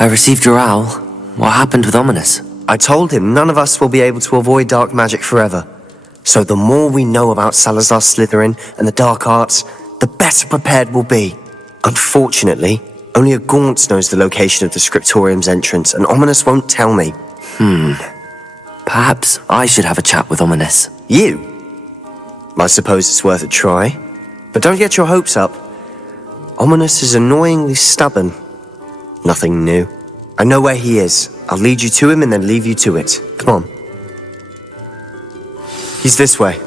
I received your owl. What happened with Ominous? I told him none of us will be able to avoid dark magic forever. So the more we know about Salazar Slytherin and the dark arts, the better prepared we'll be. Unfortunately, only a Gaunt knows the location of the Scriptorium's entrance, and Ominous won't tell me. Perhaps I should have a chat with Ominous. You? I suppose it's worth a try. But don't get your hopes up. Ominous is annoyingly stubborn. Nothing new. I know where he is. I'll lead you to him and then leave you to it. Come on. He's this way.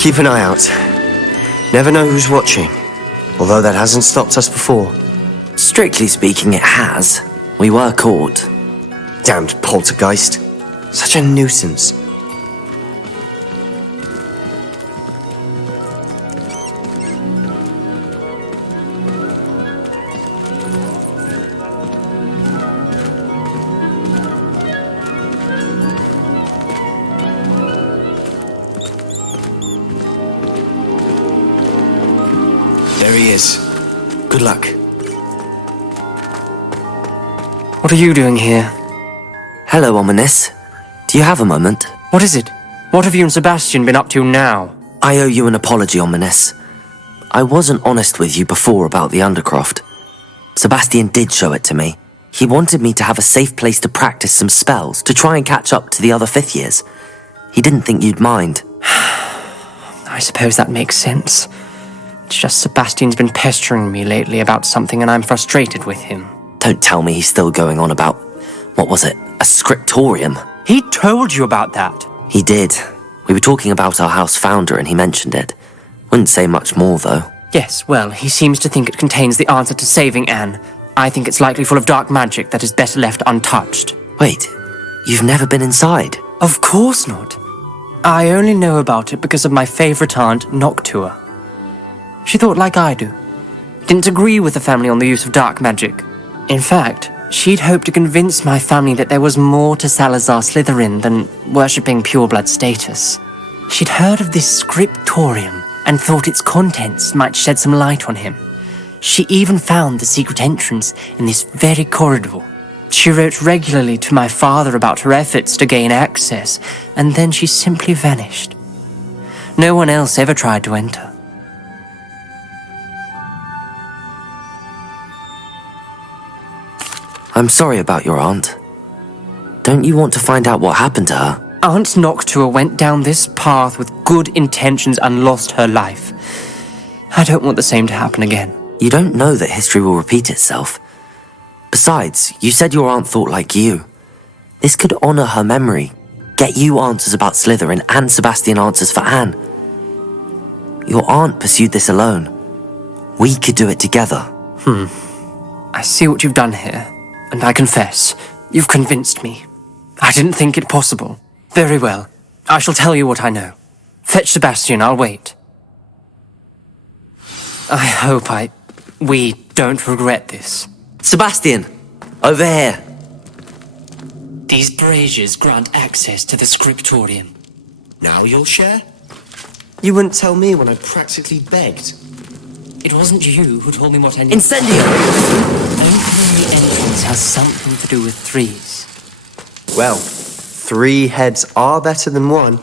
Keep an eye out. Never know who's watching. Although that hasn't stopped us before. Strictly speaking, it has. We were caught. Damned poltergeist. Such a nuisance. There he is. Good luck. What are you doing here? Hello, Ominous. Do you have a moment? What is it? What have you and Sebastian been up to now? I owe you an apology, Ominous. I wasn't honest with you before about the Undercroft. Sebastian did show it to me. He wanted me to have a safe place to practice some spells, to try and catch up to the other fifth years. He didn't think you'd mind. I suppose that makes sense. It's just Sebastian's been pestering me lately about something and I'm frustrated with him. Don't tell me he's still going on about, what was it, a scriptorium? He told you about that. He did. We were talking about our house founder and he mentioned it. Wouldn't say much more, though. Yes, well, he seems to think it contains the answer to saving Anne. I think it's likely full of dark magic that is better left untouched. Wait, you've never been inside? Of course not. I only know about it because of my favourite aunt, Noctua. She thought like I do. Didn't agree with the family on the use of dark magic. In fact, she'd hoped to convince my family that there was more to Salazar Slytherin than worshipping pureblood status. She'd heard of this scriptorium and thought its contents might shed some light on him. She even found the secret entrance in this very corridor. She wrote regularly to my father about her efforts to gain access, and then she simply vanished. No one else ever tried to enter. I'm sorry about your aunt. Don't you want to find out what happened to her? Aunt Noctua went down this path with good intentions and lost her life. I don't want the same to happen again. You don't know that history will repeat itself. Besides, you said your aunt thought like you. This could honor her memory, get you answers about Slytherin and Sebastian answers for Anne. Your aunt pursued this alone. We could do it together. I see what you've done here, and I confess, you've convinced me. I didn't think it possible. Very well, I shall tell you what I know. Fetch Sebastian, I'll wait. I hope we don't regret this. Sebastian, over here. These braziers grant access to the scriptorium. Now you'll share? You wouldn't tell me when I practically begged. It wasn't you who told me what I needed. Incendio! Opening the entrance has something to do with threes. Well, 3 heads are better than 1.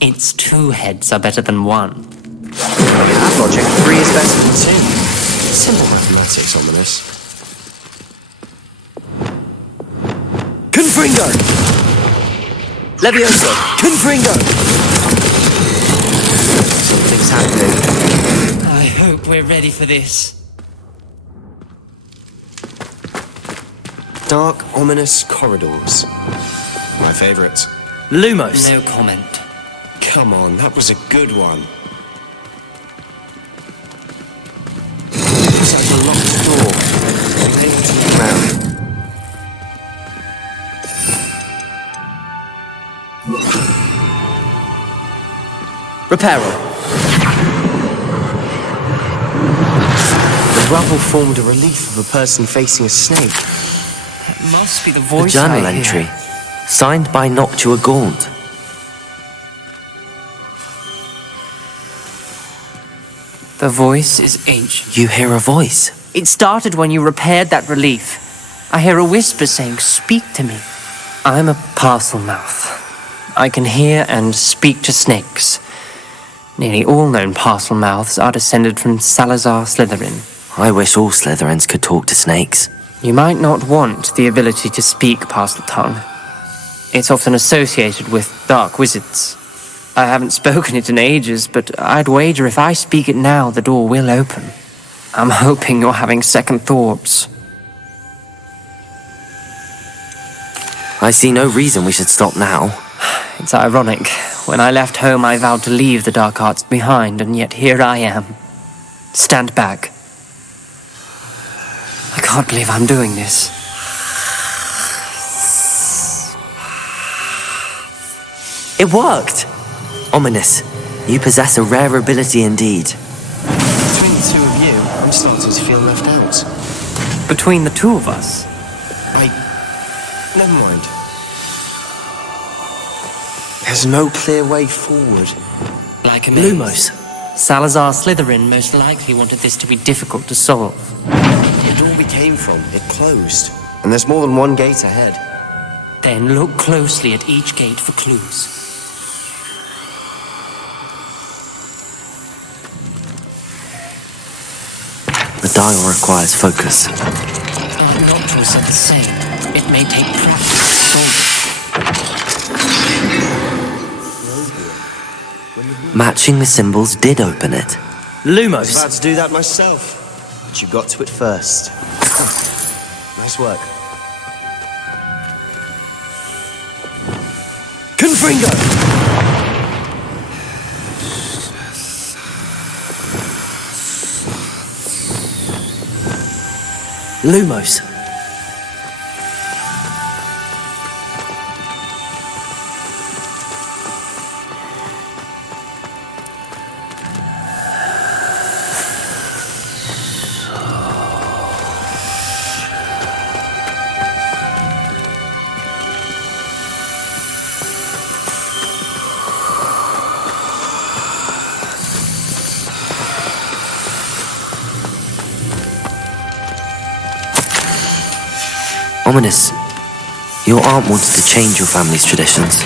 Its 2 heads are better than 1. That logic, 3 is better than 2. Simple mathematics, Ominous. Confringo! Levioso! Confringo! Something's happening. I hope we're ready for this. Dark, ominous corridors. My favourite. Lumos. No comment. Come on, that was a good one. Such a locked door. Unable to look around. Reparo. The rubble formed a relief of a person facing a snake. That must be the The voice journal I hear. entry, signed by Noctua Gaunt. The voice is ancient. You hear a voice. It started when you repaired that relief. I hear a whisper saying, "Speak to me." I'm a parcel mouth. I can hear and speak to snakes. Nearly all known parcel mouths are descended from Salazar Slytherin. I wish all Slytherins could talk to snakes. You might not want the ability to speak parcel tongue. It's often associated with dark wizards. I haven't spoken it in ages, but I'd wager if I speak it now, the door will open. I'm hoping you're having second thoughts. I see no reason we should stop now. It's ironic. When I left home, I vowed to leave the dark arts behind, and yet here I am. Stand back. I can't believe I'm doing this. It worked! Ominous. You possess a rare ability indeed. Between the two of you, I'm starting to feel left out. Between the two of us, Never mind. There's no clear way forward. like a Lumos. Salazar Slytherin most likely wanted this to be difficult to solve. The door we came from, it closed. And there's more than one gate ahead. Then look closely at each gate for clues. The dial requires focus. Aunt Noctua said the same. It may take practice to solve it. Matching the symbols did open it. I was Lumos. about to do that myself. But you got to it first. Nice work. Confringo! Lumos. Ominous. Your aunt wanted to change your family's traditions.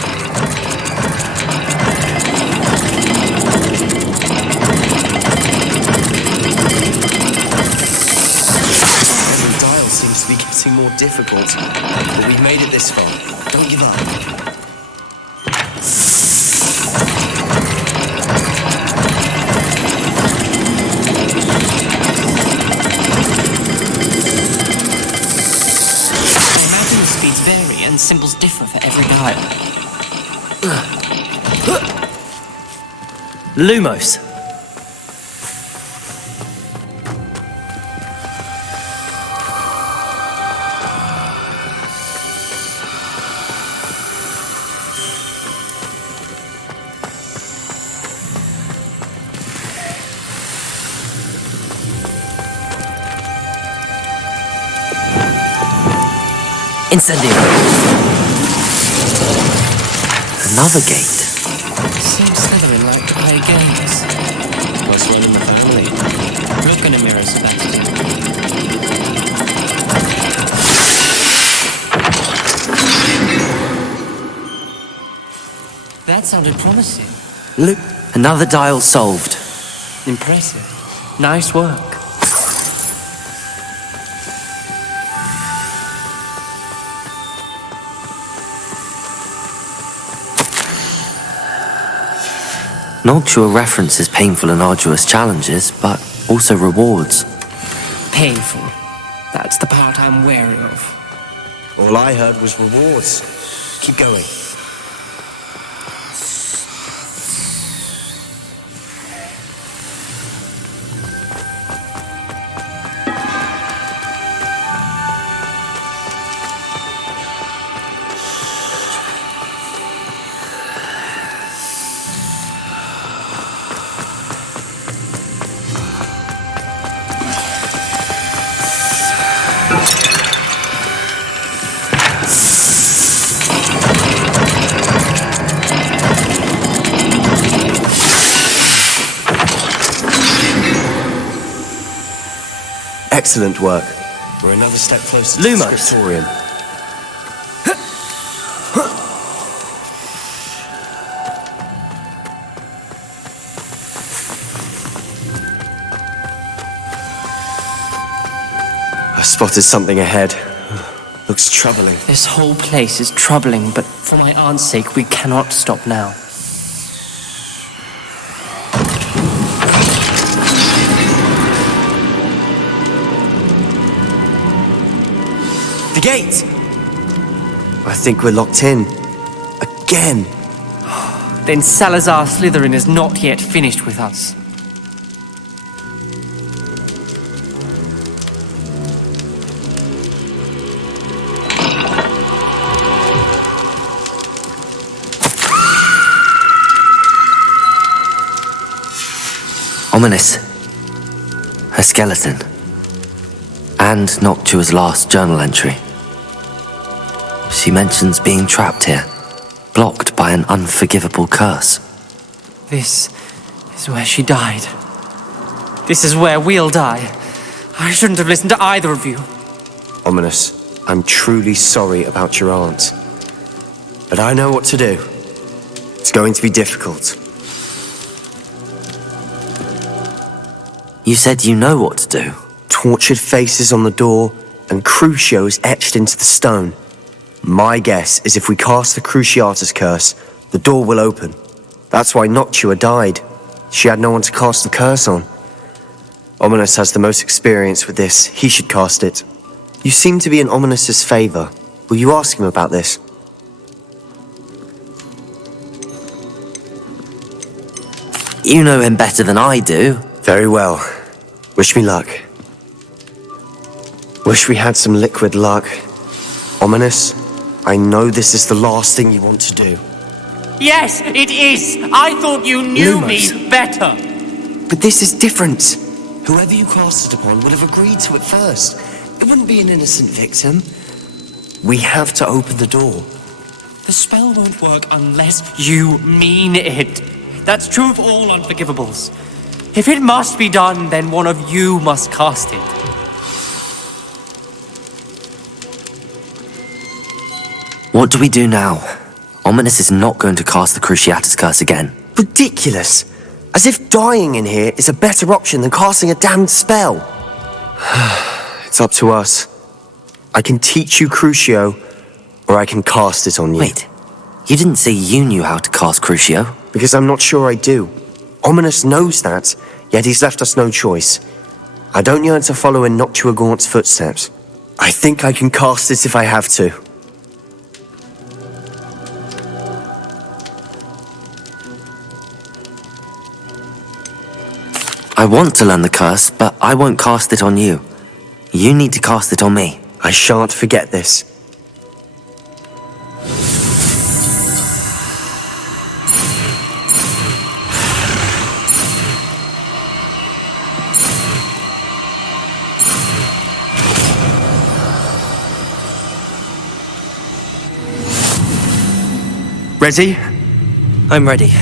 The dial seems to be getting more difficult. But we've made it this far. Don't give up. Vary and symbols differ for every dial. Lumos. Incendio. Another gate. Seems Slytherin like to play games. What's one in the family? Look in a mirror, Sebastian. That sounded promising. Another dial solved. Impressive. Nice work. Noctua references painful and arduous challenges, but also rewards. Painful. That's the part I'm wary of. All I heard was rewards. Keep going. Excellent work. We're another step closer to the Lumos. scriptorium. I spotted something ahead. Looks troubling. This whole place is troubling, but for my aunt's sake, we cannot stop now. The gate! I think we're locked in. Again. Then Salazar Slytherin is not yet finished with us. Ominous. Her skeleton. And Noctua's last journal entry. She mentions being trapped here, blocked by an unforgivable curse. This is where she died. This is where we'll die. I shouldn't have listened to either of you. Ominous, I'm truly sorry about your aunt. But I know what to do. It's going to be difficult. You said you know what to do. Tortured faces on the door and Crucios etched into the stone. My guess is if we cast the Cruciatus curse, the door will open. That's why Noctua died. She had no one to cast the curse on. Ominous has the most experience with this. He should cast it. You seem to be in Ominous's favor. Will you ask him about this? You know him better than I do. Very well. Wish me luck. Wish we had some liquid luck. Ominous, I know this is the last thing you want to do. Yes, it is! I thought you knew me better! But this is different. Whoever you cast it upon would have agreed to it first. It wouldn't be an innocent victim. We have to open the door. The spell won't work unless you mean it. That's true of all unforgivables. If it must be done, then one of you must cast it. What do we do now? Ominous is not going to cast the Cruciatus curse again. Ridiculous. As if dying in here is a better option than casting a damned spell. It's up to us. I can teach you Crucio, or I can cast it on you. Wait, you didn't say you knew how to cast Crucio? Because I'm not sure I do. Ominous knows that, yet he's left us no choice. I don't yearn to follow in Noctua Gaunt's footsteps. I think I can cast it if I have to. I want to learn the curse, but I won't cast it on you. You need to cast it on me. I shan't forget this. Ready? I'm ready.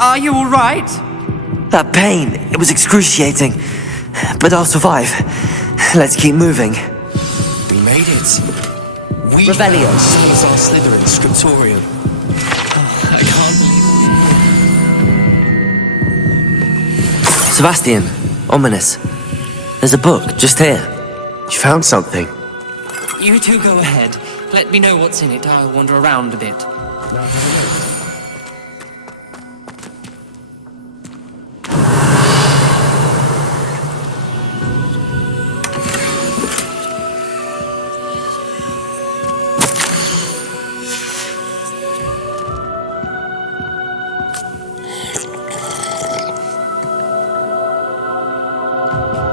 Are you all right? That pain, it was excruciating. But I'll survive. Let's keep moving. We made it. We Revelio. found Salazar Slytherin Scriptorium. I can't believe Sebastian, Ominous. There's a book just here. You found something. You two go ahead. Let me know what's in it. I'll wander around a bit.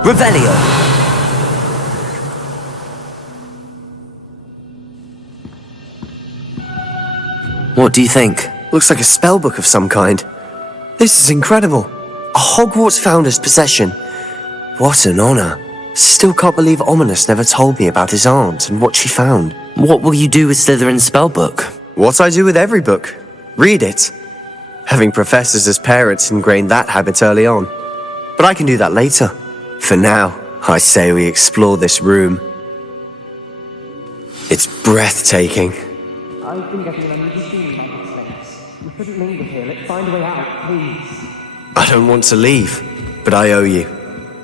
Revelio. What do you think? Looks like a spellbook of some kind. This is incredible. A Hogwarts founder's possession. What an honor. Still can't believe Ominous never told me about his aunt and what she found. What will you do with Slytherin's spellbook? What I do with every book. Read it. Having professors as parents ingrained that habit early on. But I can do that later. For now, I say we explore this room. It's breathtaking. I've been getting unusually about this place. We couldn't linger here. Let's find a way out, please. I don't want to leave, but I owe you.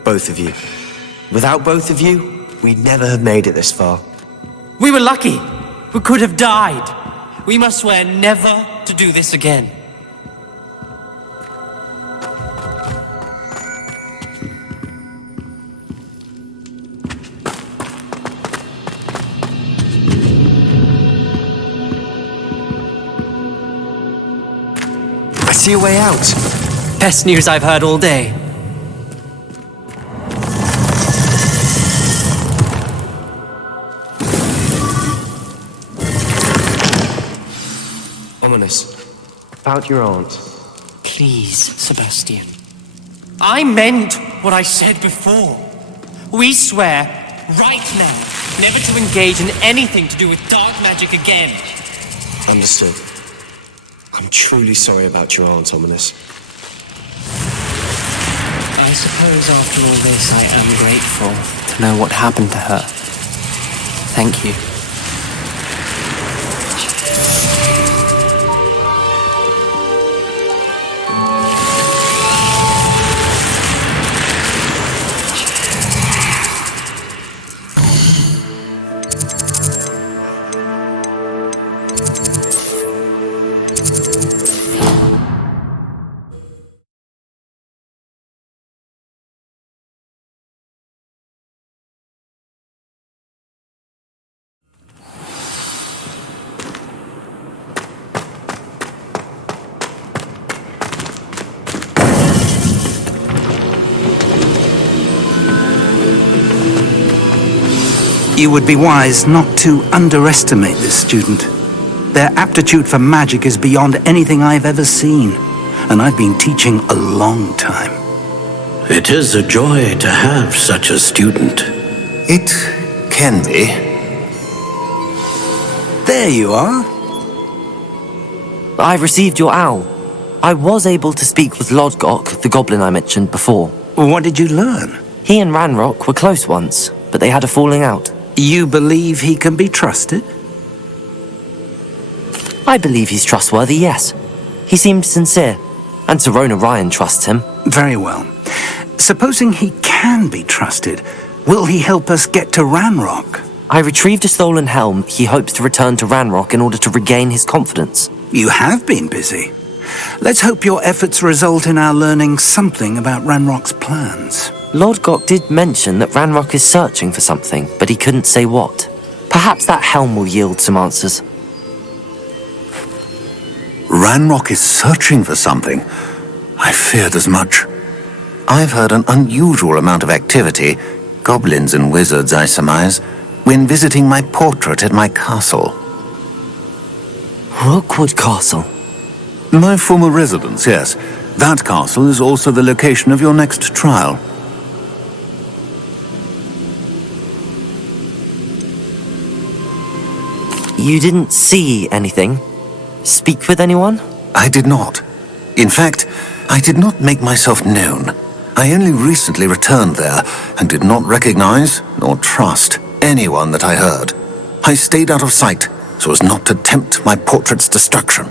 Both of you. Without both of you, we'd never have made it this far. We were lucky. We could have died. We must swear never to do this again. I see a way out. Best news I've heard all day. Ominous. About your aunt. Please, Sebastian. I meant what I said before. We swear, right now, never to engage in anything to do with dark magic again. Understood. I'm truly sorry about your aunt, Ominous. I suppose after all this I am grateful to know what happened to her. Thank you. You would be wise not to underestimate this student. Their aptitude for magic is beyond anything I've ever seen, and I've been teaching a long time. It is a joy to have such a student. It can be. There you are. I've received your owl. I was able to speak with Lodgok, the goblin I mentioned before. What did you learn? He and Ranrock were close once, but they had a falling out. You believe he can be trusted? I believe he's trustworthy, yes. He seemed sincere, and Serona Ryan trusts him. Very well. Supposing he can be trusted, will he help us get to Ranrock? I retrieved a stolen helm he hopes to return to Ranrock in order to regain his confidence. You have been busy. Let's hope your efforts result in our learning something about Ranrock's plans. Lodgok did mention that Ranrock is searching for something, but he couldn't say what. Perhaps that helm will yield some answers. Ranrock is searching for something. I feared as much. I've heard an unusual amount of activity, goblins and wizards, I surmise, when visiting my portrait at my castle. Rookwood Castle. My former residence, yes. That castle is also the location of your next trial. You didn't see anything? Speak with anyone? I did not. In fact, I did not make myself known. I only recently returned there and did not recognize nor trust anyone that I heard. I stayed out of sight so as not to tempt my portrait's destruction.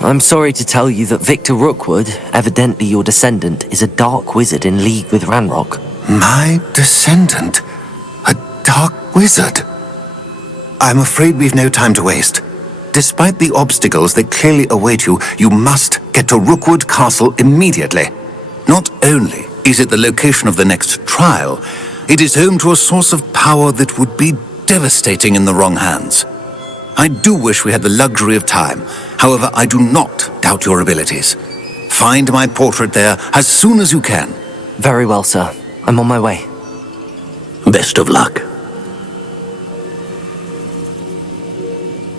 I'm sorry to tell you that Victor Rookwood, evidently your descendant, is a dark wizard in league with Ranrock. My descendant? A dark wizard? I'm afraid we've no time to waste. Despite the obstacles that clearly await you, you must get to Rookwood Castle immediately. Not only is it the location of the next trial, it is home to a source of power that would be devastating in the wrong hands. I do wish we had the luxury of time. However, I do not doubt your abilities. Find my portrait there as soon as you can. Very well, sir. I'm on my way. Best of luck.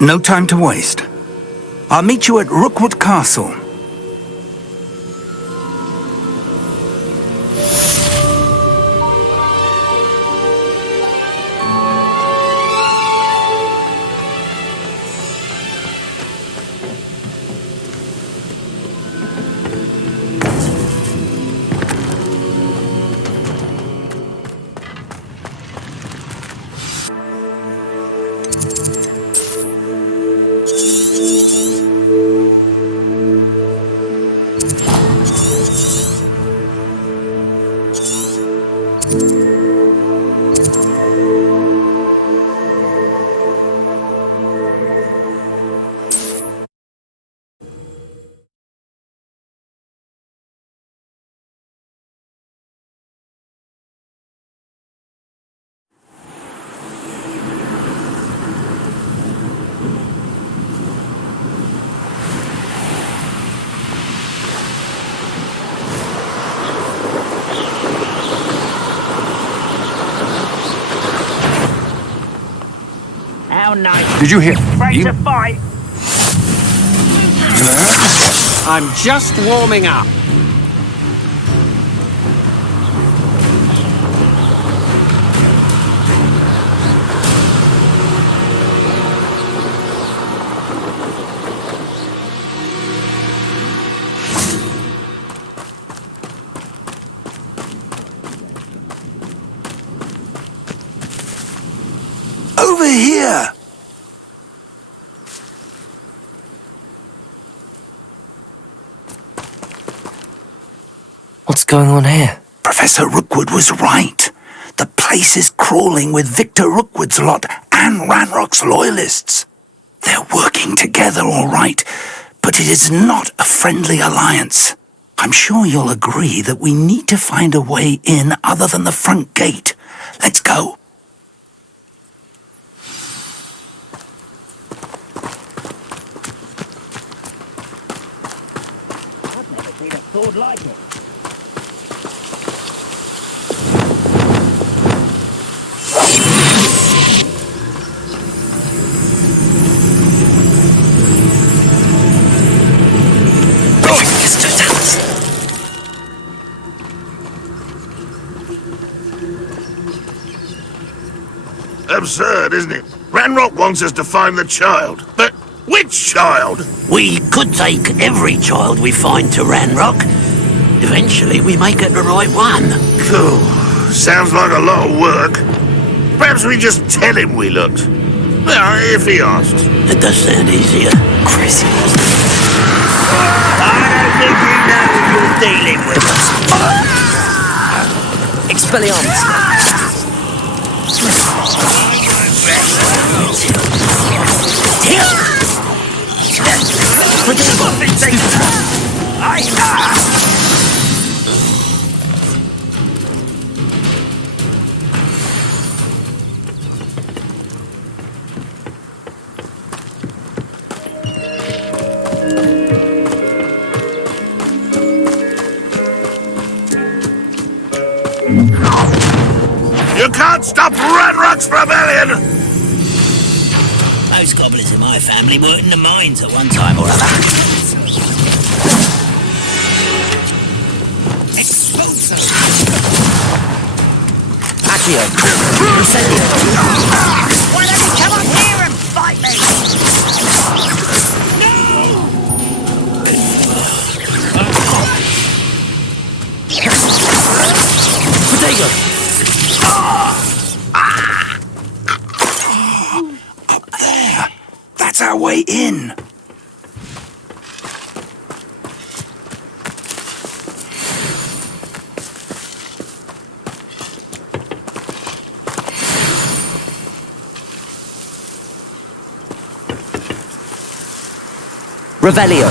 No time to waste. I'll meet you at Rookwood Castle. Did you hear? Ready to fight? I'm just warming up. Over here! What's going on here? Professor Rookwood was right. The place is crawling with Victor Rookwood's lot and Ranrock's loyalists. They're working together all right, but it is not a friendly alliance. I'm sure you'll agree that we need to find a way in other than the front gate. Let's go. I've never seen a sword like it. Absurd, isn't it? Ranrock wants us to find the child. But which child? We could take every child we find to Ranrock. Eventually, we may get the right one. Cool. Sounds like a lot of work. Perhaps we just tell him we looked. Well, if he asks. It does sound easier. Crazy. I don't think you know who you're dealing with. Expelliarmus! You can't stop Ranrock's rebellion! Most gobblers in my family worked in the mines at one time or other. Expulso! Accio! Incendio! Why don't you come up here and fight me? Protego! Up there. That's our way in. Revelio!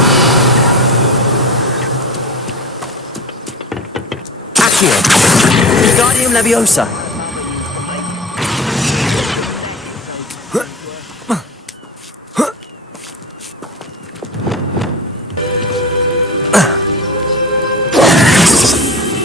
Accio! Guardium Leviosa!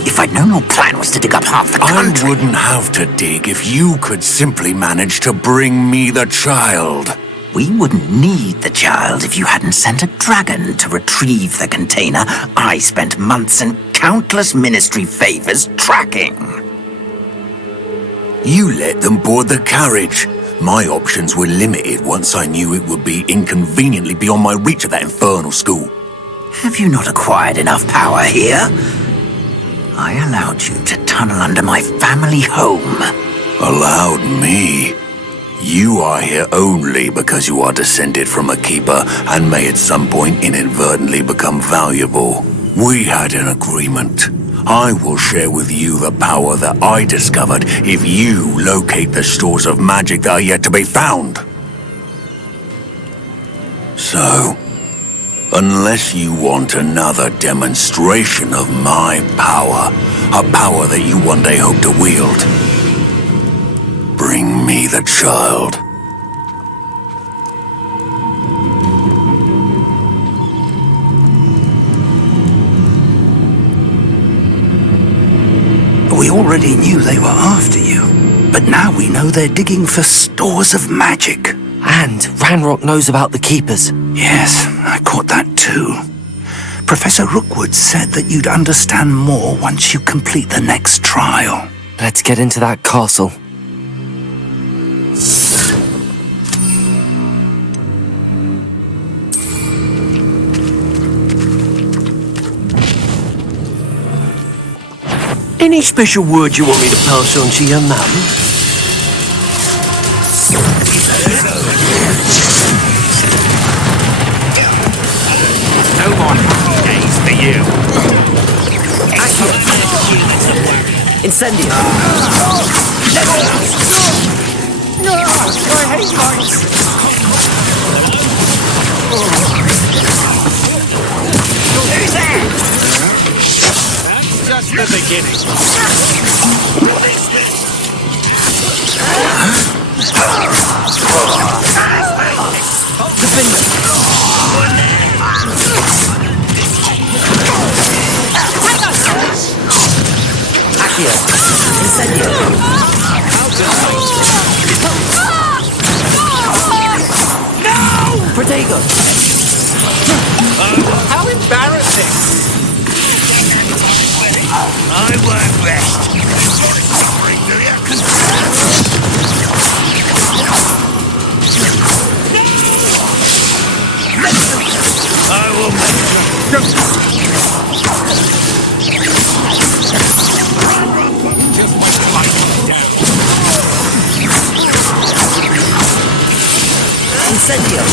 If I'd known your plan was to dig up half the I country... wouldn't have to dig if you could simply manage to bring me the child. We wouldn't need the child if you hadn't sent a dragon to retrieve the container I spent months and countless ministry favors tracking. You let them board the carriage. My options were limited once I knew it would be inconveniently beyond my reach at that infernal school. Have you not acquired enough power here? I allowed you to tunnel under my family home. Allowed me? You are here only because you are descended from a keeper and may at some point inadvertently become valuable. We had an agreement. I will share with you the power that I discovered if you locate the stores of magic that are yet to be found. So, unless you want another demonstration of my power, a power that you one day hope to wield, bring me the child. We already knew they were after you, but now we know they're digging for stores of magic. And Ranrock knows about the Keepers. Yes, I caught that too. Professor Rookwood said that you'd understand more once you complete the next trial. Let's get into that castle. Any special word you want me to pass on to your mum? No more days for you. Incendio! I hate lights! Who's there? That's just the beginning. Accio! Incendio! No! Protego! How embarrassing! I won't rest. I will Incendio!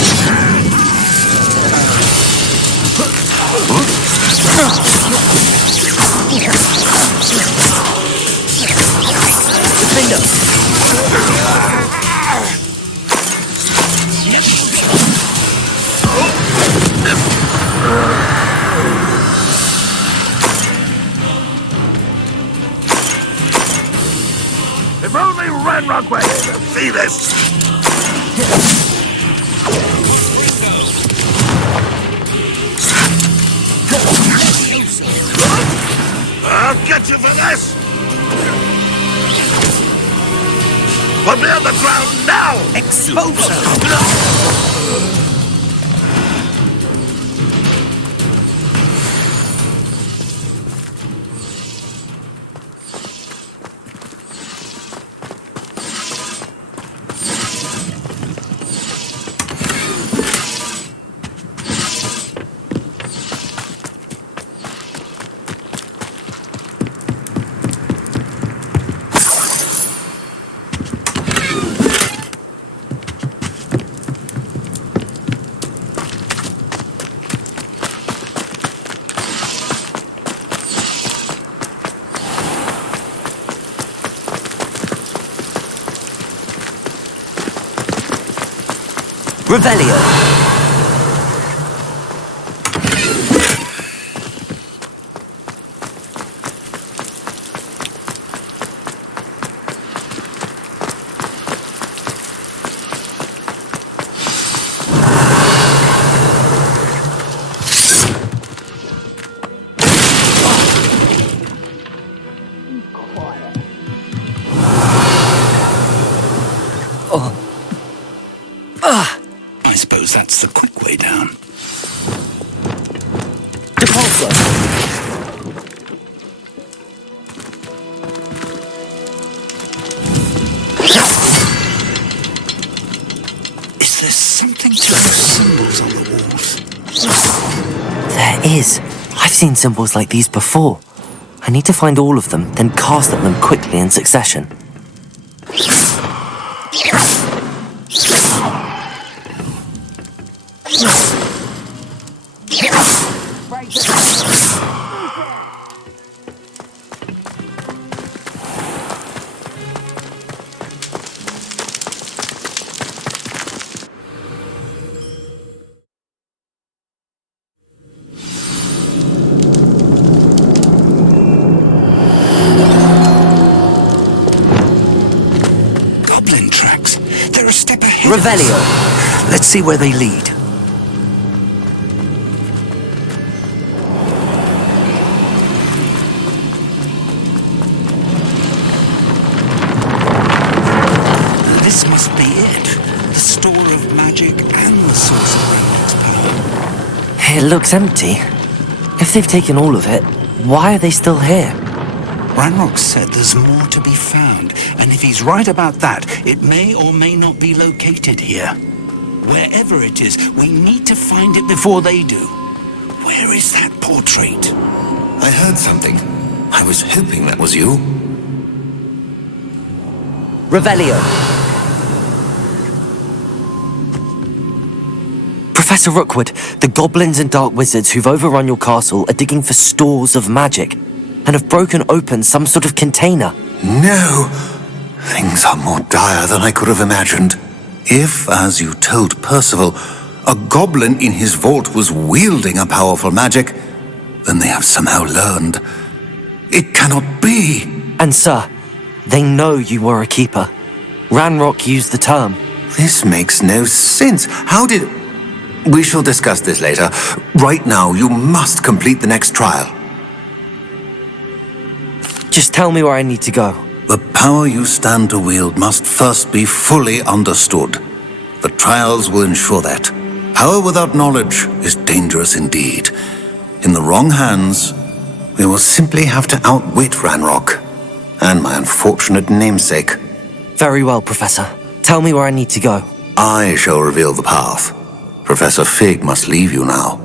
Defendo! If only Ranrock were here to see this! I'll get you for this! Put me on the ground now! Expose her! Revelio! is. I've seen symbols like these before. I need to find all of them, then cast at them quickly in succession. Goblin tracks. They're a step ahead. Revelio! Let's see where they lead. This must be it. The store of magic and the source of Ranrock's power. It looks empty. If they've taken all of it, why are they still here? Ranrock said there's more to be found, and if he's right about that, it may or may not be located here. Wherever it is, we need to find it before they do. Where is that portrait? I heard something. I was hoping that was you. Revelio! Professor Rookwood, the goblins and dark wizards who've overrun your castle are digging for stores of magic and have broken open some sort of container. No! Things are more dire than I could have imagined. If, as you told Percival, a goblin in his vault was wielding a powerful magic, then they have somehow learned. It cannot be! And sir, they know you were a keeper. Ranrock used the term. This makes no sense. How did... We shall discuss this later. Right now, you must complete the next trial. Just tell me where I need to go. The power you stand to wield must first be fully understood. The trials will ensure that. Power without knowledge is dangerous indeed. In the wrong hands, we will simply have to outwit Ranrock and my unfortunate namesake. Very well, Professor. Tell me where I need to go. I shall reveal the path. Professor Fig must leave you now.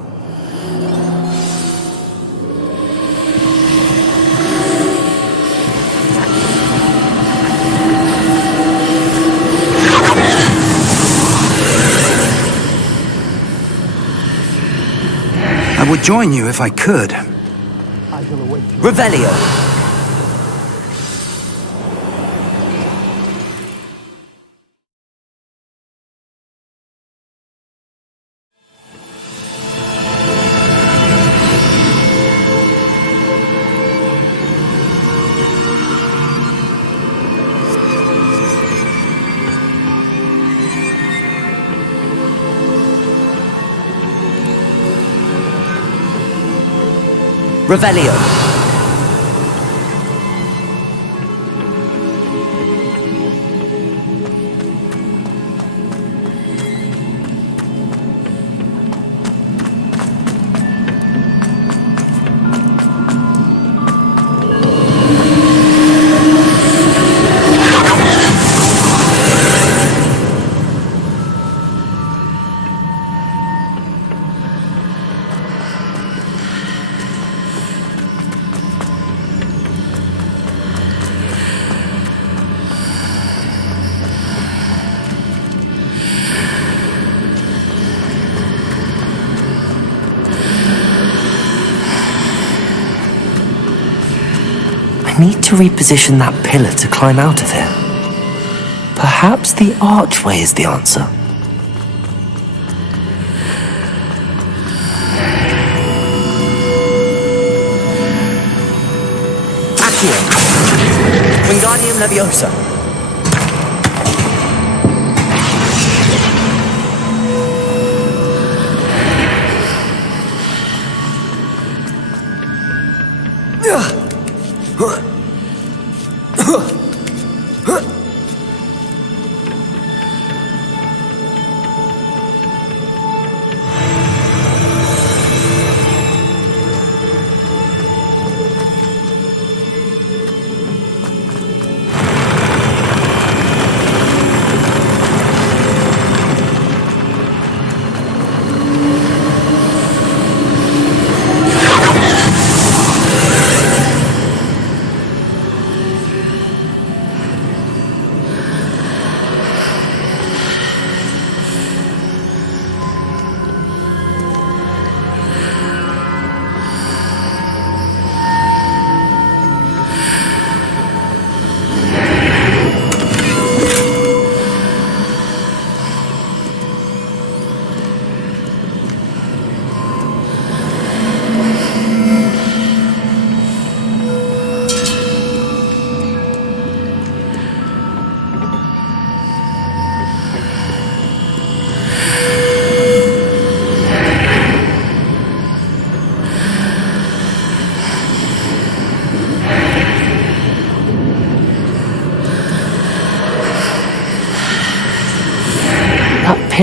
I would join you if I could. Revelio! Revelio! I need to reposition that pillar to climb out of here. Perhaps the archway is the answer. Accio! Wingardium Leviosa!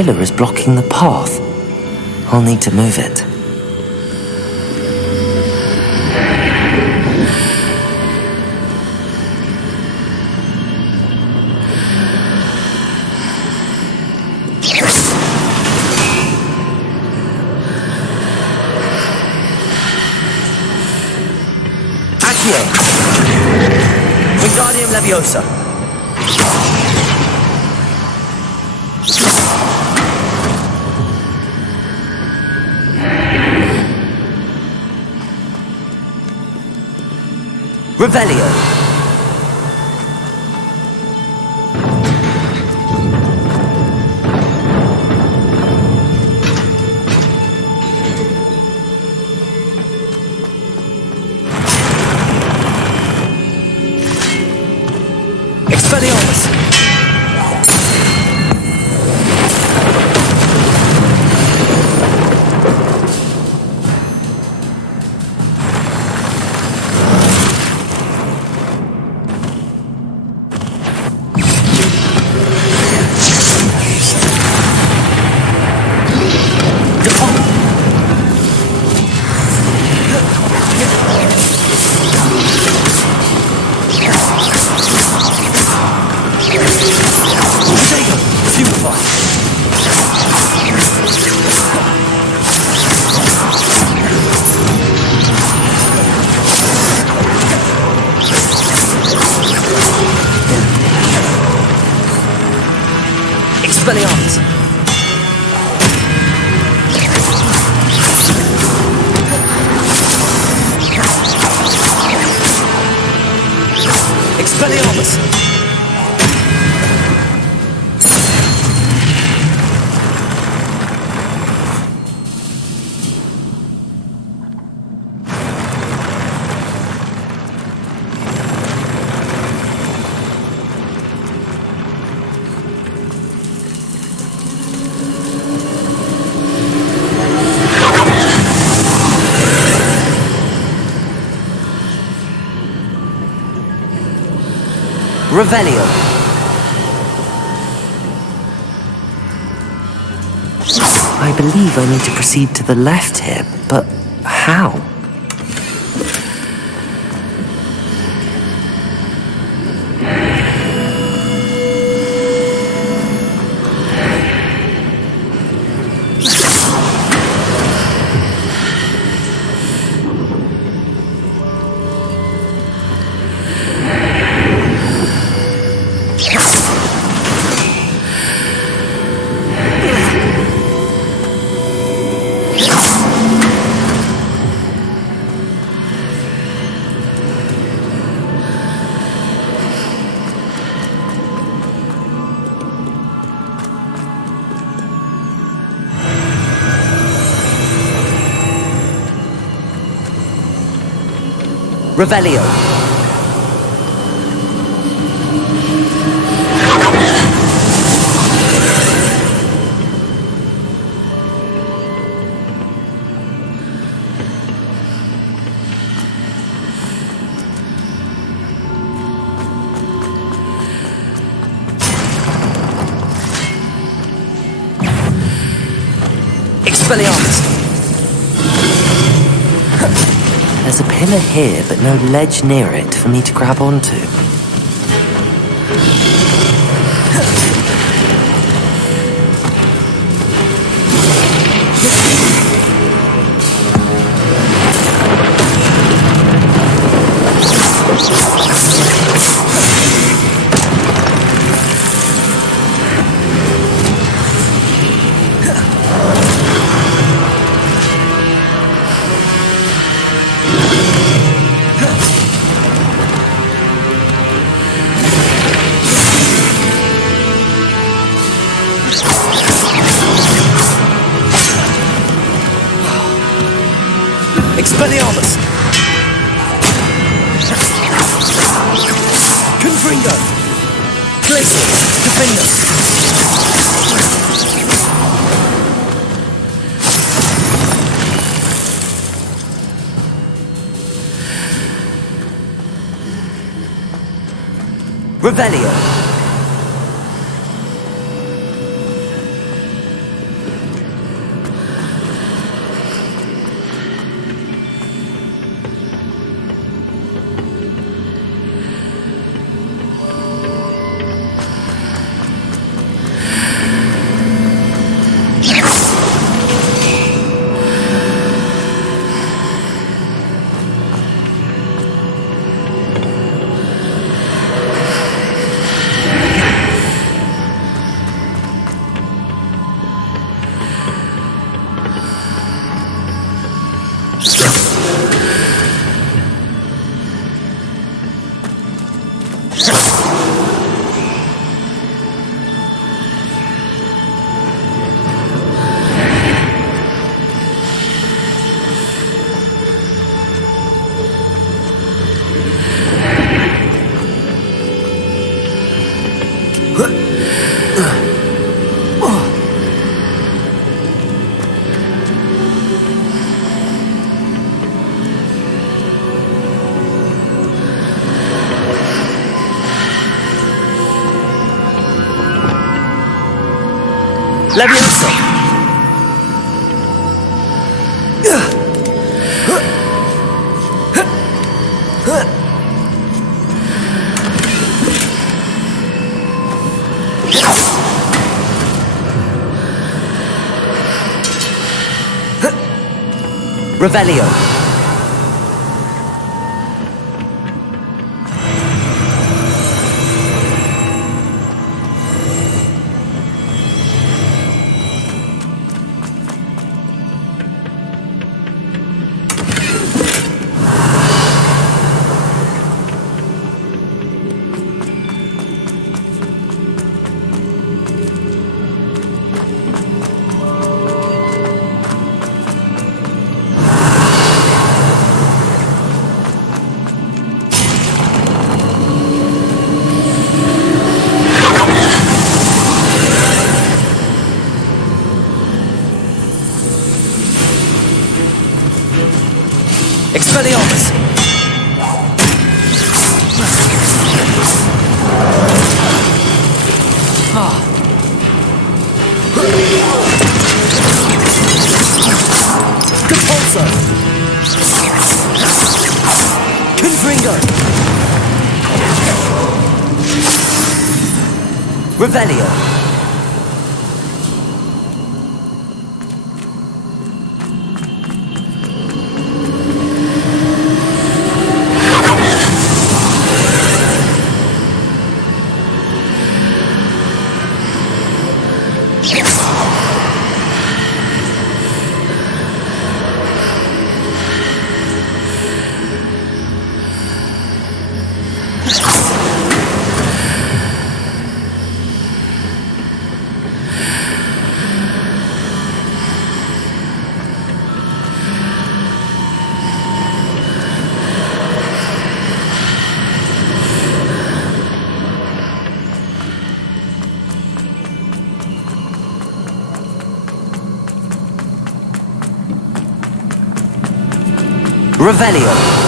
pillar is blocking the path. I'll need to move it. Accio! Wingardium Leviosa! Revelio! Expelliarmus! Expelliarmus! Expelliarmus! Revelio. I believe I need to proceed to the left here, but how? Revelio. Expelliarmus. There's a pillar here, but no ledge near it for me to grab onto. Expelliarmus! Confringo! Glacial! Defender! Revelio! Leviosa! Revelio. Expelliarmus! Compulso! Confringo! Revelio! Revelio.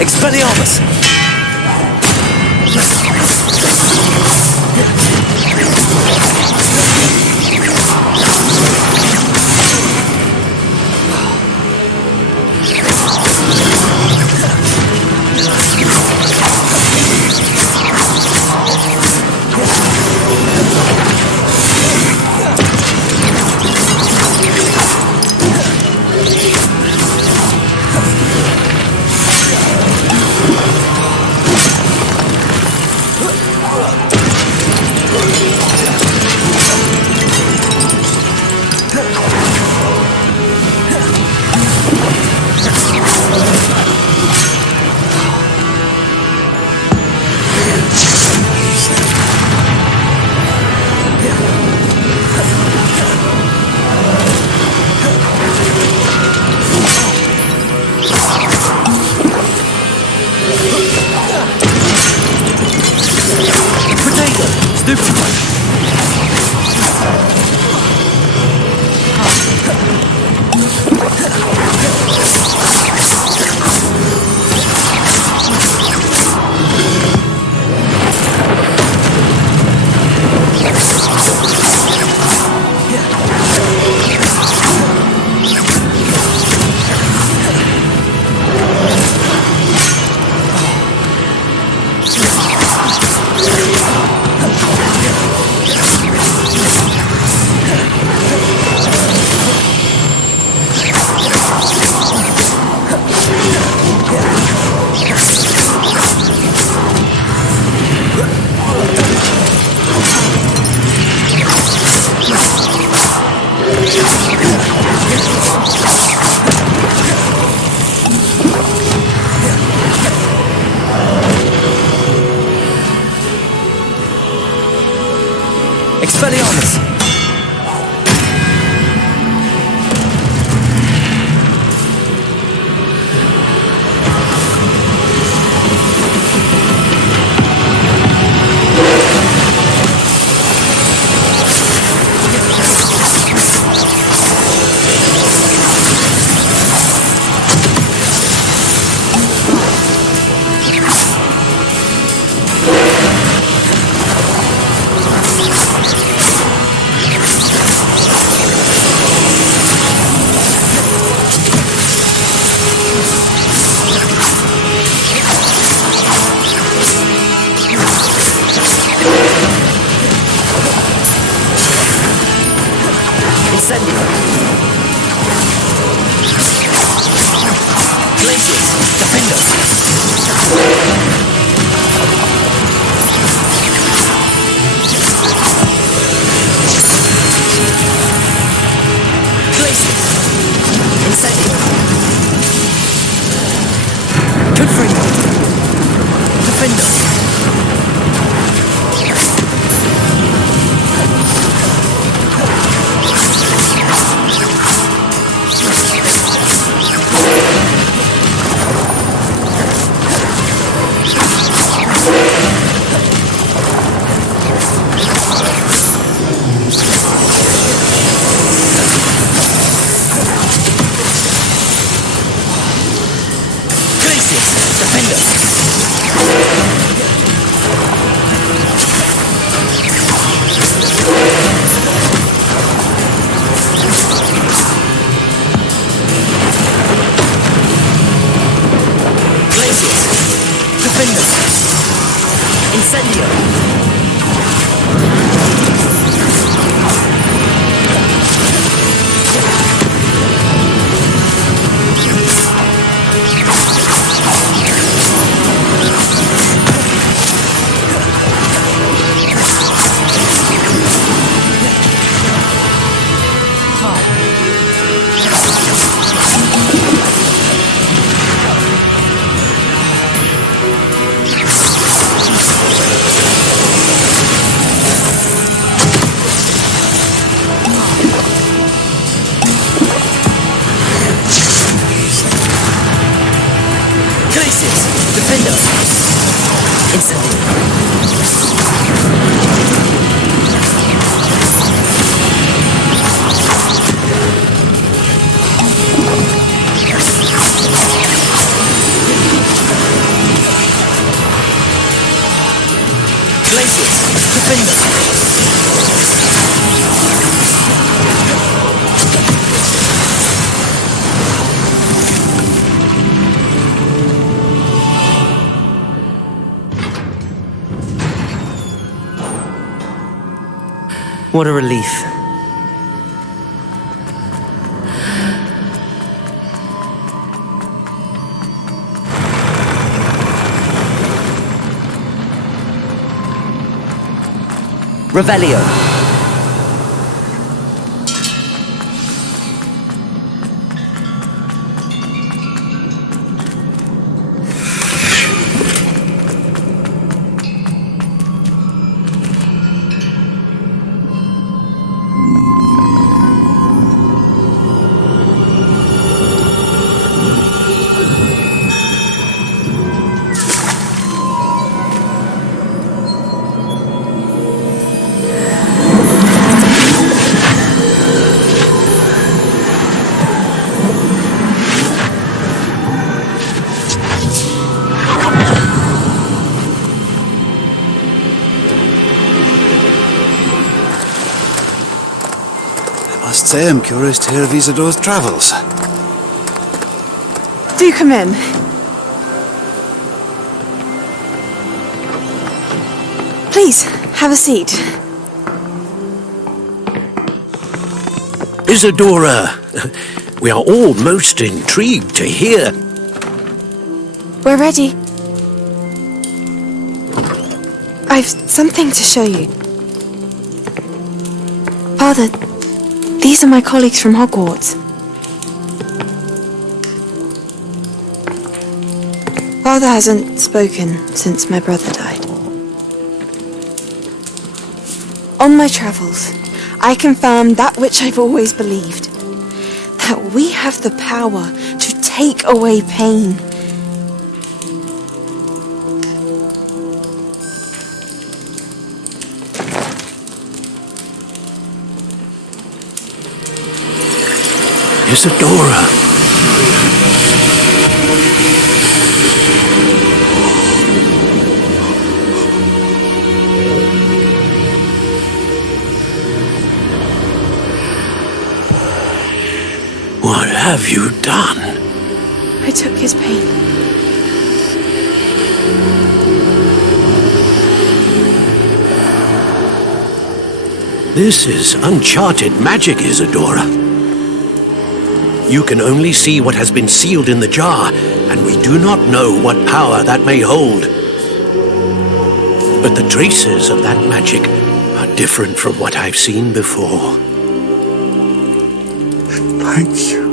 Expelliarmus! Expelliarmus! What a relief. Revelio. I must say I'm curious to hear of Isidore's travels. Do come in. Please, have a seat. Isadora, we are all most intrigued to hear. We're ready. I've something to show you. Father, These are my colleagues from Hogwarts. Father hasn't spoken since my brother died. On my travels, I confirmed that which I've always believed. That we have the power to take away pain. Isadora. What have you done? I took his pain. This is uncharted magic, Isadora. You can only see what has been sealed in the jar, and we do not know what power that may hold. But the traces of that magic are different from what I've seen before. Thank you.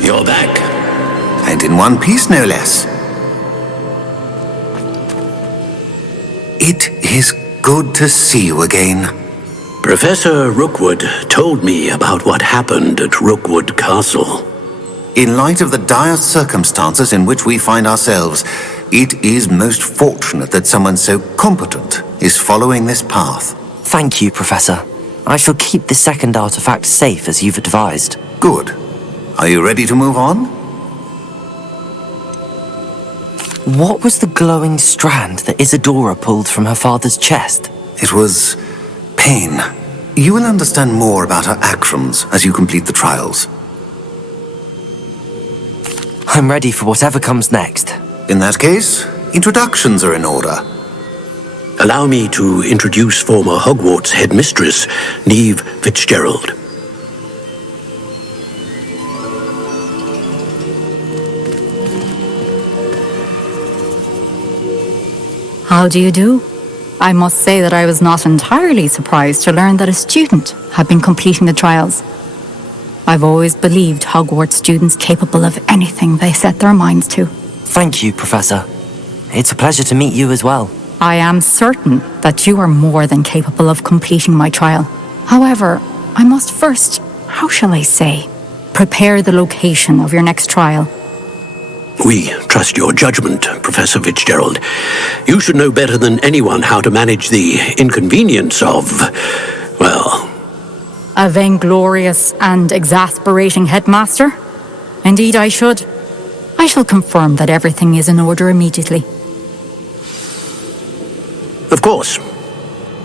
You're back. And in one piece, no less. It is good to see you again. Professor Rookwood told me about what happened at Rookwood Castle. In light of the dire circumstances in which we find ourselves, it is most fortunate that someone so competent is following this path. Thank you, Professor. I shall keep the second artifact safe as you've advised. Good. Are you ready to move on? What was the glowing strand that Isadora pulled from her father's chest? It was pain. You will understand more about her actions as you complete the trials. I'm ready for whatever comes next. In that case, introductions are in order. Allow me to introduce former Hogwarts headmistress, Neve Fitzgerald. How do you do? I must say that I was not entirely surprised to learn that a student had been completing the trials. I've always believed Hogwarts students capable of anything they set their minds to. Thank you, Professor. It's a pleasure to meet you as well. I am certain that you are more than capable of completing my trial. However, I must first, how shall I say, prepare the location of your next trial. We trust your judgment, Professor Fitzgerald. You should know better than anyone how to manage the inconvenience of, well... A vainglorious and exasperating headmaster? Indeed I should. I shall confirm that everything is in order immediately. Of course.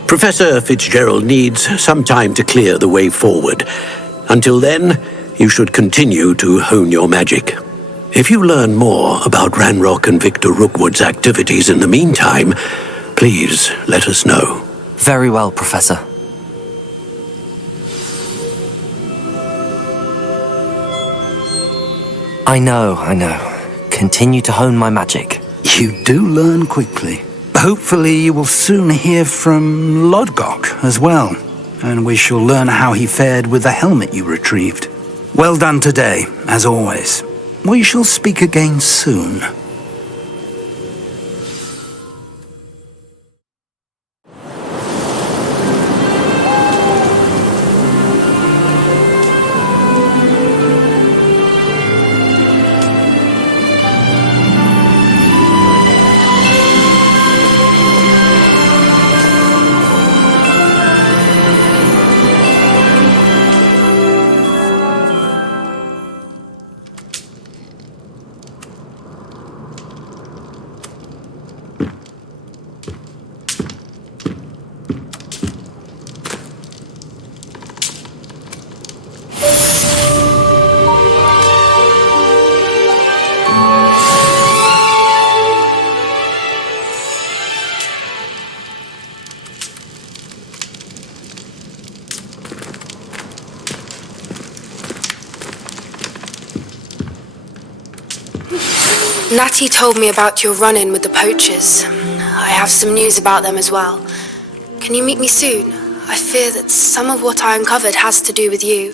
Professor Fitzgerald needs some time to clear the way forward. Until then, you should continue to hone your magic. If you learn more about Ranrock and Victor Rookwood's activities in the meantime, please let us know. Very well, Professor. I know. Continue to hone my magic. You do learn quickly. Hopefully you will soon hear from Lodgok as well, and we shall learn how he fared with the helmet you retrieved. Well done today, as always. We shall speak again soon. Natty told me about your run-in with the poachers. I have some news about them as well. Can you meet me soon? I fear that some of what I uncovered has to do with you.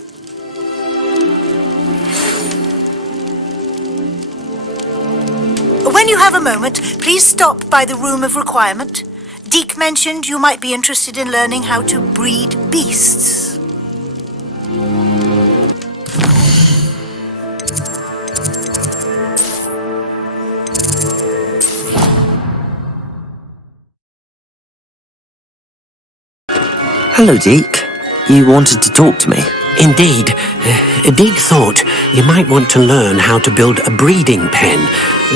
When you have a moment, please stop by the Room of Requirement. Deke mentioned you might be interested in learning how to breed beasts. Hello, Deke. You wanted to talk to me? Indeed. Deke thought you might want to learn how to build a breeding pen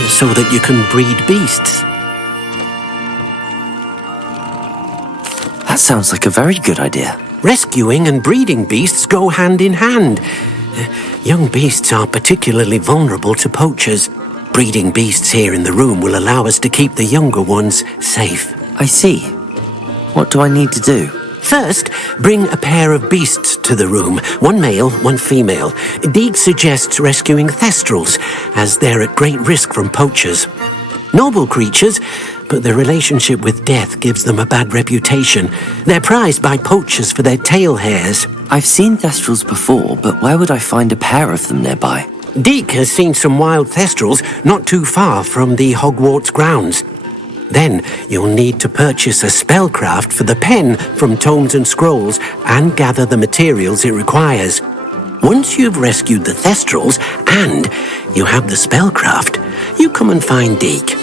so that you can breed beasts. That sounds like a very good idea. Rescuing and breeding beasts go hand in hand. Young beasts are particularly vulnerable to poachers. Breeding beasts here in the room will allow us to keep the younger ones safe. I see. What do I need to do? First, bring a pair of beasts to the room. One male, one female. Deke suggests rescuing thestrals, as they're at great risk from poachers. Noble creatures, but their relationship with death gives them a bad reputation. They're prized by poachers for their tail hairs. I've seen thestrals before, but where would I find a pair of them nearby? Deke has seen some wild thestrals not too far from the Hogwarts grounds. Then you'll need to purchase a spellcraft for the pen from Tomes and Scrolls and gather the materials it requires. Once you've rescued the thestrals and you have the spellcraft, you come and find Deke.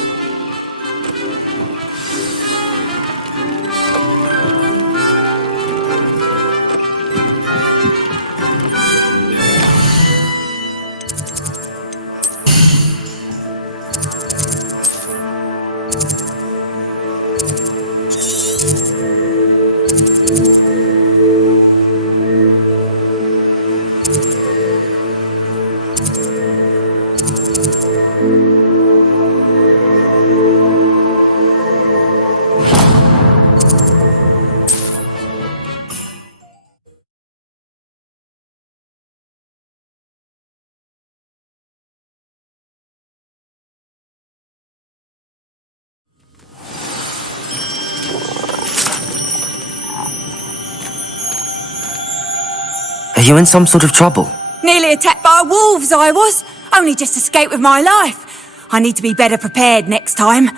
Are you in some sort of trouble? Nearly attacked by wolves, I was. Only just escaped with my life. I need to be better prepared next time.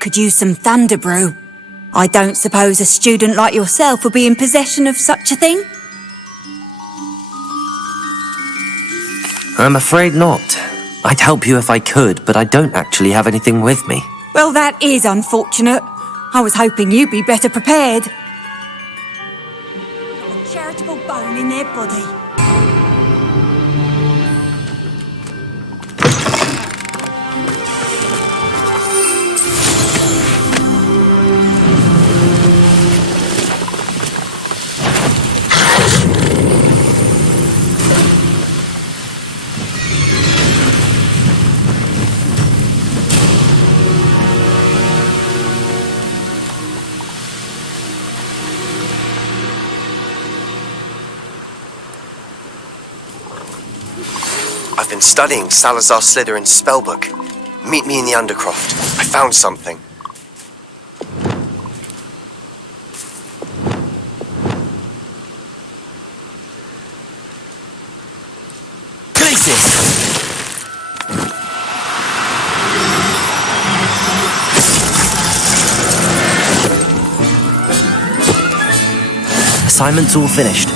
Could use some thunder brew. I don't suppose a student like yourself would be in possession of such a thing? I'm afraid not. I'd help you if I could, but I don't actually have anything with me. Well, that is unfortunate. I was hoping you'd be better prepared. Not a charitable bone in their body. I've been studying Salazar Slytherin's spellbook. Meet me in the Undercroft. I found something. Assignment's all finished.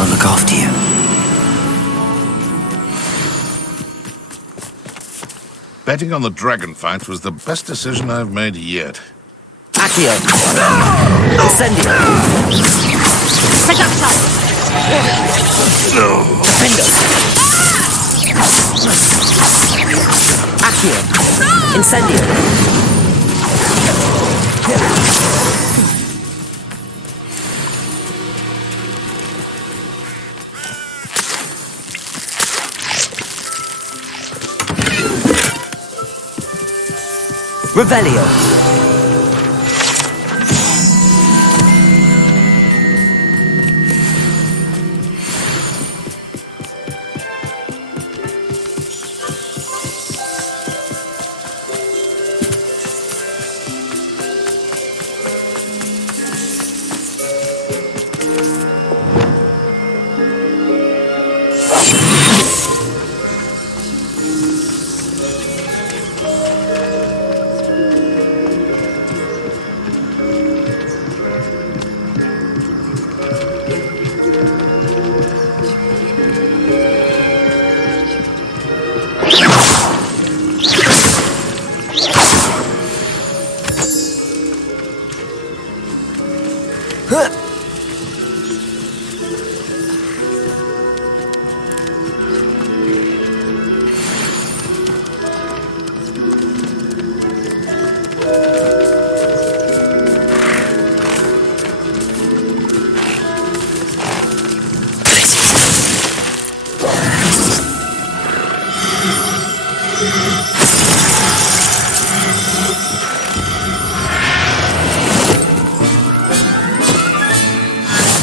I'll look after you. Betting on the dragon fight was the best decision I've made yet. Accio! Incendio! Seductor! Offendo! Accio! Incendio! Revelio.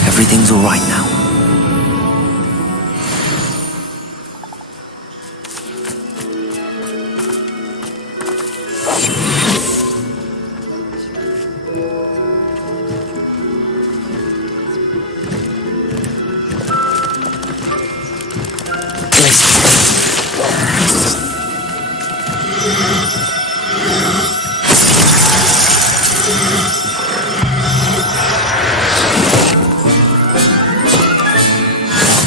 Everything's all right now.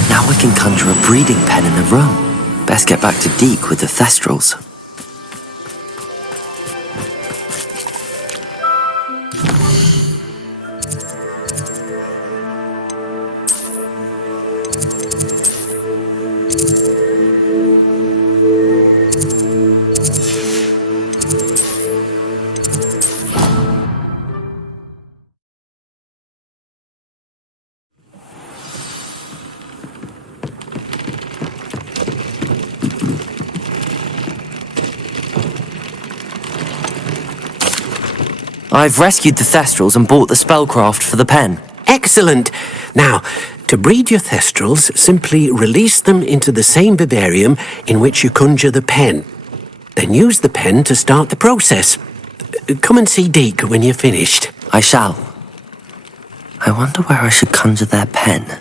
Now we can conjure a breeding pen in the room. Best get back to Deke with the Thestrals. I've rescued the Thestrals and bought the spellcraft for the pen. Excellent! Now, to breed your Thestrals, simply release them into the same vivarium in which you conjure the pen. Then use the pen to start the process. Come and see Deke when you're finished. I shall. I wonder where I should conjure their pen.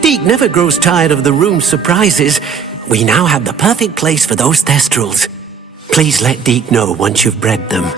Deke never grows tired of the room's surprises. We now have the perfect place for those Thestrals. Please let Deke know once you've bred them.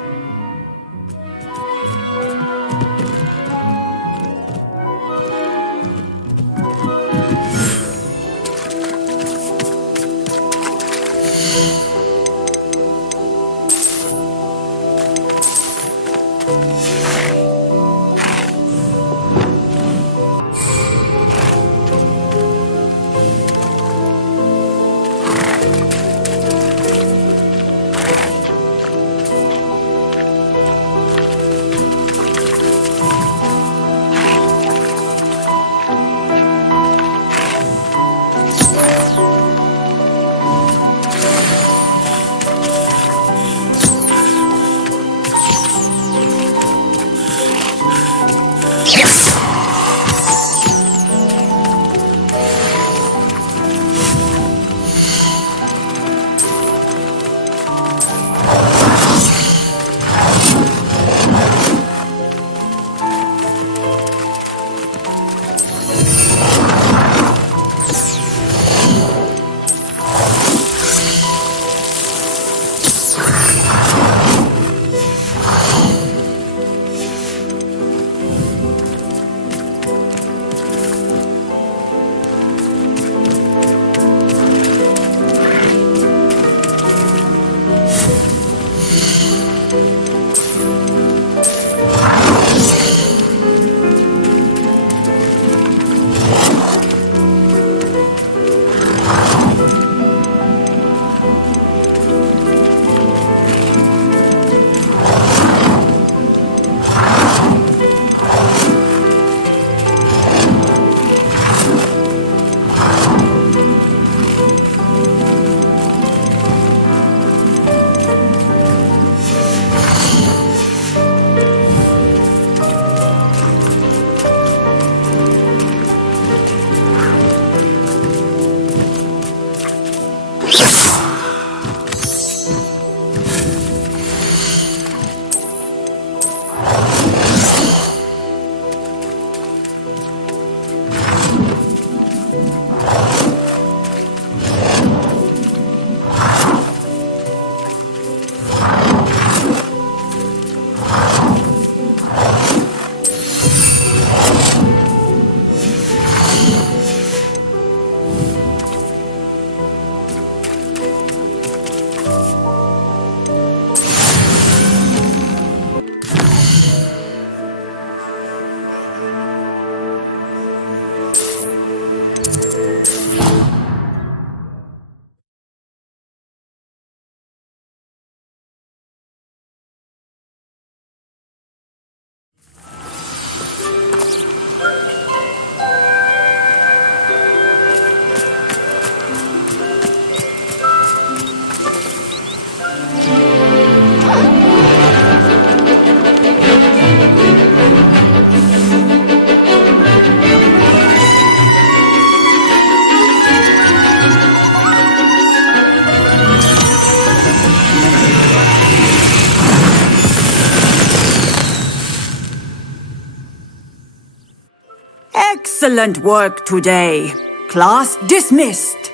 Excellent work today. Class dismissed.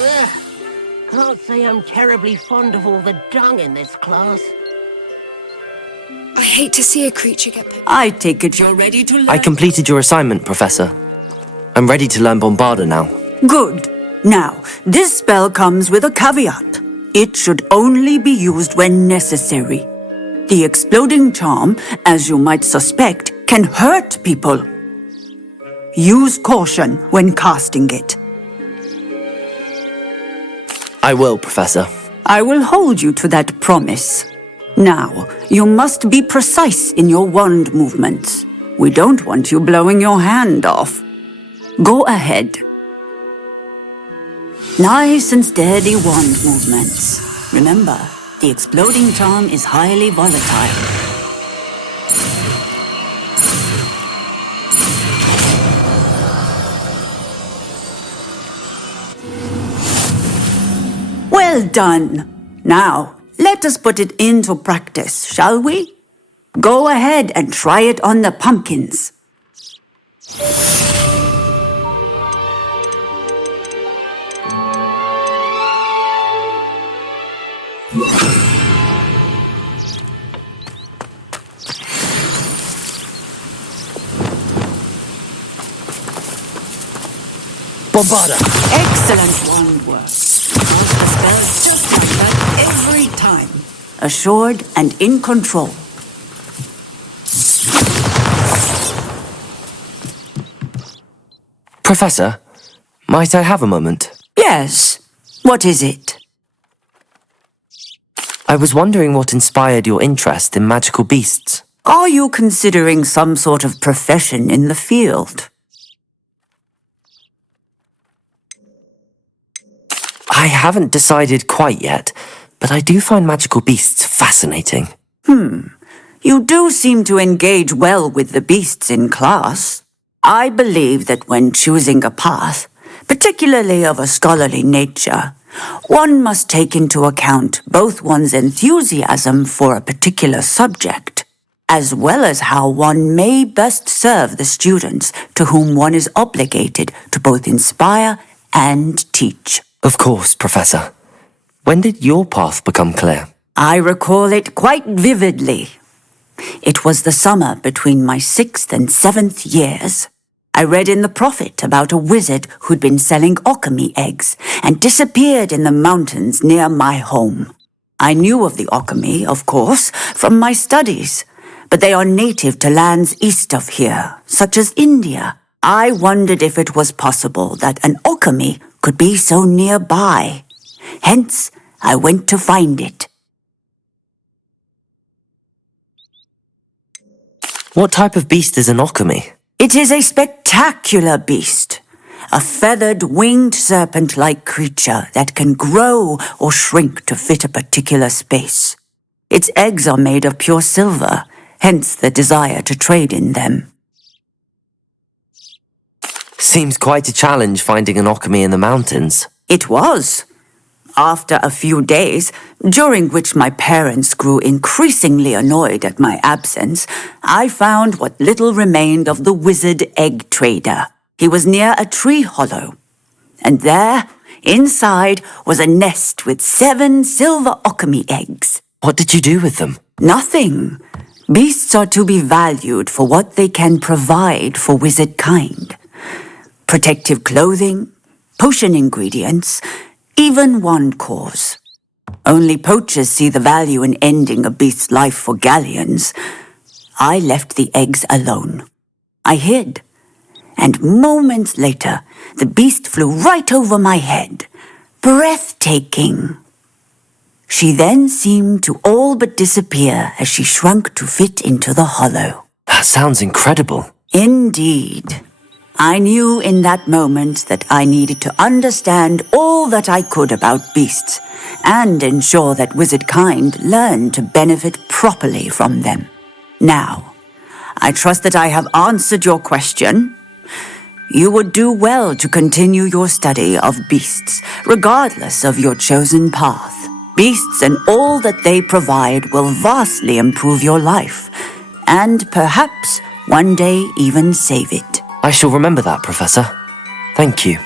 Ugh, can't say I'm terribly fond of all the dung in this class. I hate to see a creature get picked. I take it you're ready to learn. I completed your assignment, Professor. I'm ready to learn Bombarda now. Good. Now, this spell comes with a caveat. It should only be used when necessary. The exploding charm, as you might suspect, can hurt people. Use caution when casting it. I will, Professor. I will hold you to that promise. Now, you must be precise in your wand movements. We don't want you blowing your hand off. Go ahead. Nice and steady wand movements. Remember, the exploding charm is highly volatile. Well done. Now, let us put it into practice, shall we? Go ahead and try it on the pumpkins. Bombarda! Excellent wand work. Because the spell's just like that every time. Assured and in control. Professor, might I have a moment? Yes. What is it? I was wondering what inspired your interest in magical beasts. Are you considering some sort of profession in the field? I haven't decided quite yet, but I do find magical beasts fascinating. You do seem to engage well with the beasts in class. I believe that when choosing a path, particularly of a scholarly nature, one must take into account both one's enthusiasm for a particular subject, as well as how one may best serve the students to whom one is obligated to both inspire and teach. Of course, Professor. When did your path become clear? I recall it quite vividly. It was the summer between my 6th and 7th years. I read in the Prophet about a wizard who'd been selling alchemy eggs and disappeared in the mountains near my home. I knew of the alchemy, of course, from my studies, but they are native to lands east of here, such as India. I wondered if it was possible that an alchemy could be so nearby. Hence, I went to find it. What type of beast is an alchemy? It is a spectacular beast. A feathered, winged serpent-like creature that can grow or shrink to fit a particular space. Its eggs are made of pure silver, hence the desire to trade in them. Seems quite a challenge finding an alchemy in the mountains. It was. After a few days, during which my parents grew increasingly annoyed at my absence, I found what little remained of the wizard egg trader. He was near a tree hollow. And there, inside, was a nest with 7 silver alchemy eggs. What did you do with them? Nothing. Beasts are to be valued for what they can provide for wizard kind. Protective clothing, potion ingredients, even wand cores. Only poachers see the value in ending a beast's life for galleons. I left the eggs alone. I hid. And moments later, the beast flew right over my head. Breathtaking. She then seemed to all but disappear as she shrunk to fit into the hollow. That sounds incredible. Indeed. I knew in that moment that I needed to understand all that I could about beasts and ensure that wizard kind learned to benefit properly from them. Now, I trust that I have answered your question. You would do well to continue your study of beasts, regardless of your chosen path. Beasts and all that they provide will vastly improve your life, and perhaps one day even save it. I shall remember that, Professor. Thank you.